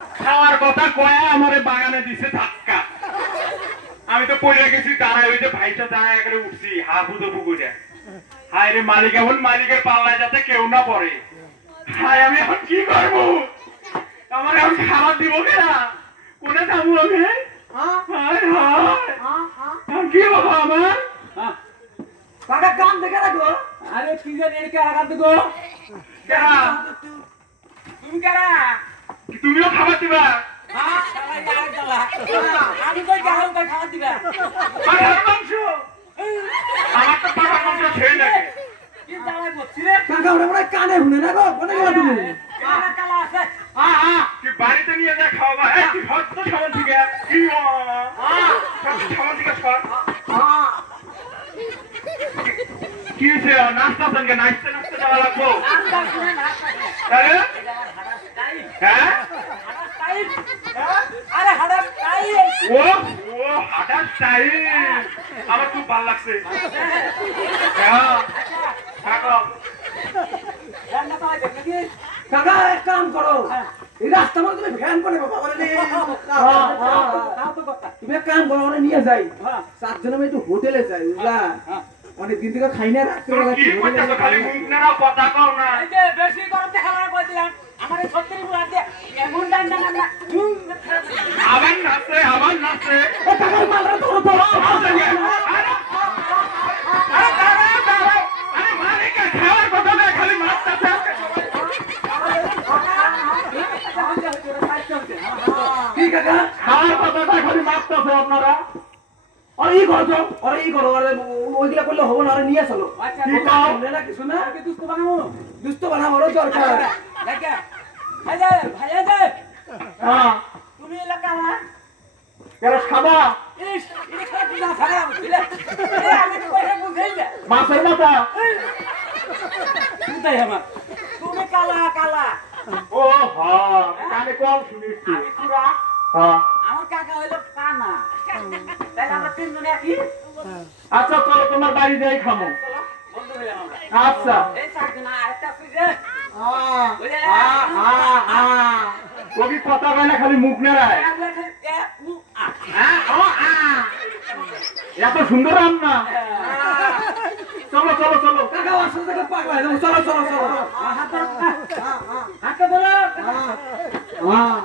খাওয়ার কথা কয়া আমারে বাগানে দিছে ধাক্কা। আমি তো পড়ে গেছি, দাঁড়ায় ওই যে ভাইটা দাঁড়ায় করে উঠছি হাবুদবু করে। হায় রে মালিক, এখন মালিকের পাল্লায় যাতে কেউ না পড়ে। হায় আমি এখন কি করবো? আমার এখন খাবার দিব কেনা? কোনে যাবো আমি? হায় হায়, এখন কি হবো আমার? কাকা কাম দেখে রাখো। আরে কি জানি এর কে আগাত গো কেনা? তুমি কারা তুমিও খাবার দিবা? হ্যাঁ শালা ইয়ার গালা আমি কই গাল কই খাওয়া দিবা পাঠার মাংস? আমার তো পাঠার মাংস সেই লাগে। কি জ্বালা করছিস রে কাকা ওরা মনে হয় কানে শুনে না গো, কোনে গেল তুমি? কালা কালা আছে কি বাড়িতে নিয়ে যা খাওয়াবা? এই কি ভক্ত সামান থেকে কি সামান থেকে সর। কি হয়েছে? নাস্তা সঙ্গে নাচতে নাচতে যাওয়া লাগবো? নাস্তা শুনে নাস্তা তাহলে এটা আমার হাড়া স্টাইল হ্যাঁ, হাড়া স্টাইল আরে হাড়া স্টাইল ও ও হাঁটার স্টাইল আমার খুব ভালো লাগছে। হ্যাঁ থাকো। রান্না পাওয়া যাবে নাকি কাকা এক কাম করো, এই রাস্তা মধ্যে তুমি ভ্যান করে বাবা বলে নে। তাও তো কথা তুমি এক কাম করো, ওরা নিয়ে যাই হ্যাঁ 7 জন আমি একটু হোটেলে যাই, বুঝলা? অনেক দিন থেকে খাই না, রাত্রে তুমি কি করতেছো? খালি মুখ নেড়াও, কথা কও না। এই যে বেশি গরম দেখা না কই দিলাম আমার 36 গুলা দিয়ে এমন ডান ডান না আবার নাচে, আবার নাচে। কাকার মালটা ধরো তো। আরে দাঁড়াও, দাঁড়াও। আরে মালিকের খাওয়ার কথা না, খালি মারতাছে। কি কাকা? খাওয়ার কথাটা খালি মারতাছে আপনারা। ওরা ই করো তো, ওরা ই করো, ওরা ওইগুলা করলে হবো না, ওরা নিয়ে চলো। আচ্ছা কি কাও? না কিছু না, আগে দুস্থ বানাবো দুষ্ট বানাবো, ওরা দরকার। দেখা ভাইয়া ভাইয়া যে হ্যাঁ, তুমি এলাকা আমার এরা খাবা? ইস এটা খারাপ কি না খারাপ বুঝলে আমি তো কইরা বুঝাই না মাছের মাথা? বুঝাই আমার তুমি কালা কালা ও হ্যাঁ, কানে কম শুনেছি। আমি পুরা হ্যাঁ, আমার কাকা হইলো কানা তাহলে আমরা তিনজনে একই আচ্ছা চলো তোমার বাড়ি যাই খামো। চলো বন্ধু হইলাম আমরা আচ্ছা। এই চারজন আরেকটা আছে যে বুঝলে ও কি কথা কয় না, খালি মুখ নেড়ায়? হ্যাঁ, ও, এত সুন্দর রান্না। চলো চলো চলো। কাকা ওর সাথে থেকে পাগলা হয়ে যাবো, চলো চলো চলো। হাতটা ধরো হ্যাঁ